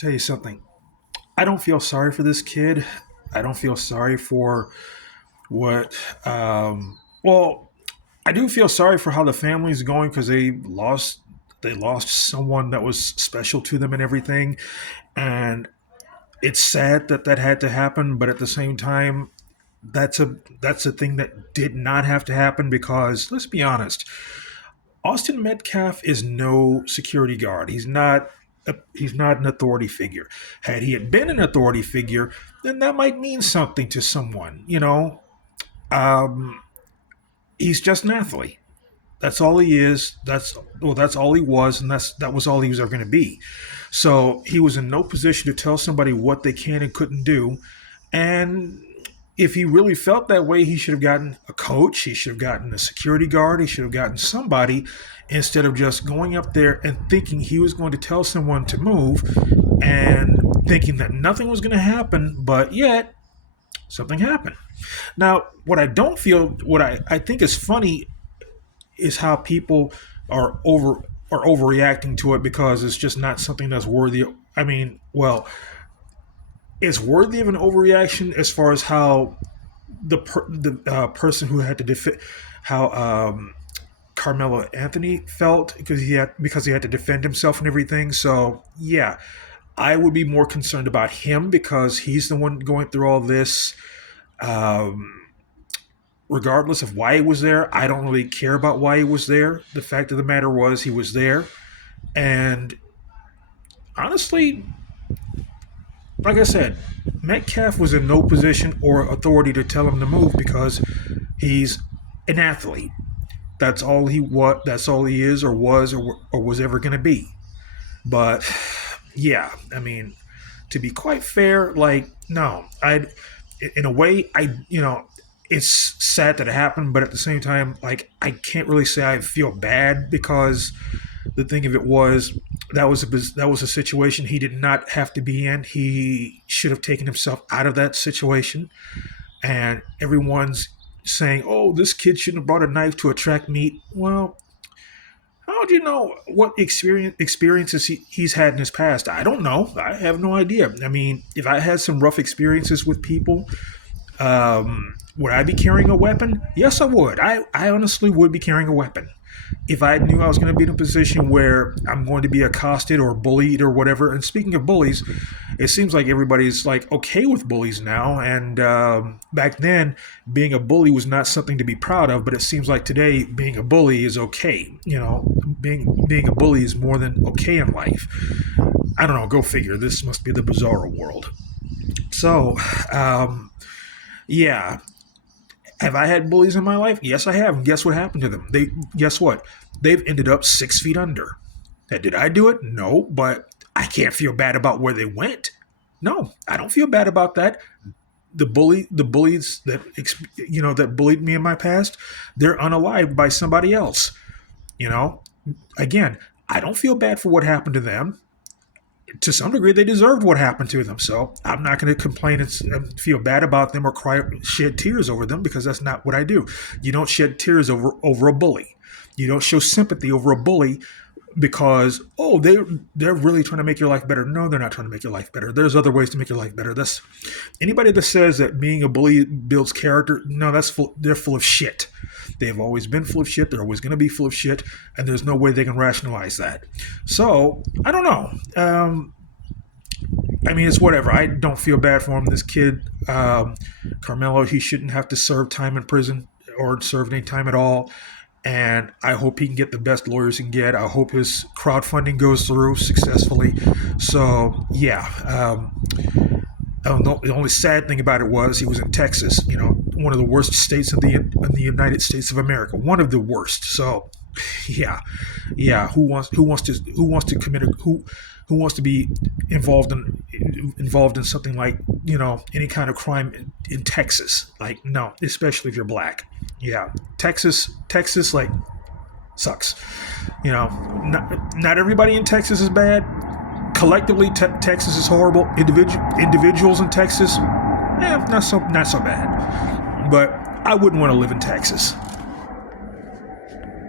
Tell you something. I don't feel sorry for this kid. I don't feel sorry for what. Well, I do feel sorry for how the family's going because they lost someone that was special to them and everything, and it's sad that that had to happen. But at the same time, that's a thing that did not have to happen because let's be honest, Austin Metcalf is no security guard. He's not an authority figure. Had he had been an authority figure, then that might mean something to someone. Um, he's just an athlete. That's all he is. That's all he was, and that was all he was ever going to be. So he was in no position to tell somebody what they can and couldn't do. And if he really felt that way, he should have gotten a coach. He should have gotten a security guard. He should have gotten somebody instead of just going up there and thinking he was going to tell someone to move and thinking that nothing was going to happen, but yet something happened. Now, what I think is funny is how people are overreacting to it because it's just not something that's worthy. I mean, well, it's worthy of an overreaction as far as how the person who had to defend how Carmelo Anthony felt because he had to defend himself and everything. So yeah, I would be more concerned about him because he's the one going through all this. Um, Regardless of why he was there, I don't really care about why he was there. The fact of the matter was he was there, and honestly, like I said, Metcalf was in no position or authority to tell him to move because he's an athlete. That's all he is or was ever going to be. But yeah, I mean, to be quite fair, like no, I in a way it's sad that it happened, but at the same time, like I can't really say I feel bad because the thing of it was that was a situation he did not have to be in. He should have taken himself out of that situation. And everyone's saying, "Oh, this kid shouldn't have brought a knife to attract meat." Well, how do you know what experiences he's had in his past? I don't know. I have no idea. I mean, if I had some rough experiences with people, would I be carrying a weapon? Yes, I would. I honestly would be carrying a weapon. If I knew I was going to be in a position where I'm going to be accosted or bullied or whatever. And speaking of bullies, it seems like everybody's like okay with bullies now. And back then, being a bully was not something to be proud of. But it seems like today, being a bully is okay. Being a bully is more than okay in life. I don't know. Go figure. This must be the bizarre world. So, yeah. Have I had bullies in my life? Yes, I have. And guess what happened to them? Guess what? They've ended up 6 feet under. Now, did I do it? No, but I can't feel bad about where they went. No, I don't feel bad about that. The bullies that bullied me in my past, they're unalived by somebody else. You know, again, I don't feel bad for what happened to them. To some degree, they deserved what happened to them. So I'm not going to complain and feel bad about them or shed tears over them because that's not what I do. You don't shed tears over a bully. You don't show sympathy over a bully because they're really trying to make your life better. No, they're not trying to make your life better. There's other ways to make your life better. That's anybody that says that being a bully builds character. No, they're full of shit. They've always been full of shit. They're always going to be full of shit, and there's no way they can rationalize that. So I don't know. I mean, it's whatever. I don't feel bad for him. This kid, Carmelo, he shouldn't have to serve time in prison or serve any time at all. And I hope he can get the best lawyers he can get. I hope his crowdfunding goes through successfully. So, yeah. The only sad thing about it was he was in Texas, one of the worst states in the United States of America, one of the worst. So, yeah. Who wants to commit who wants to be involved in something like any kind of crime in Texas? Like no, especially if you're black. Yeah, Texas like sucks. Not everybody in Texas is bad. Collectively, Texas is horrible. Individuals in Texas, not so bad. But I wouldn't want to live in Texas.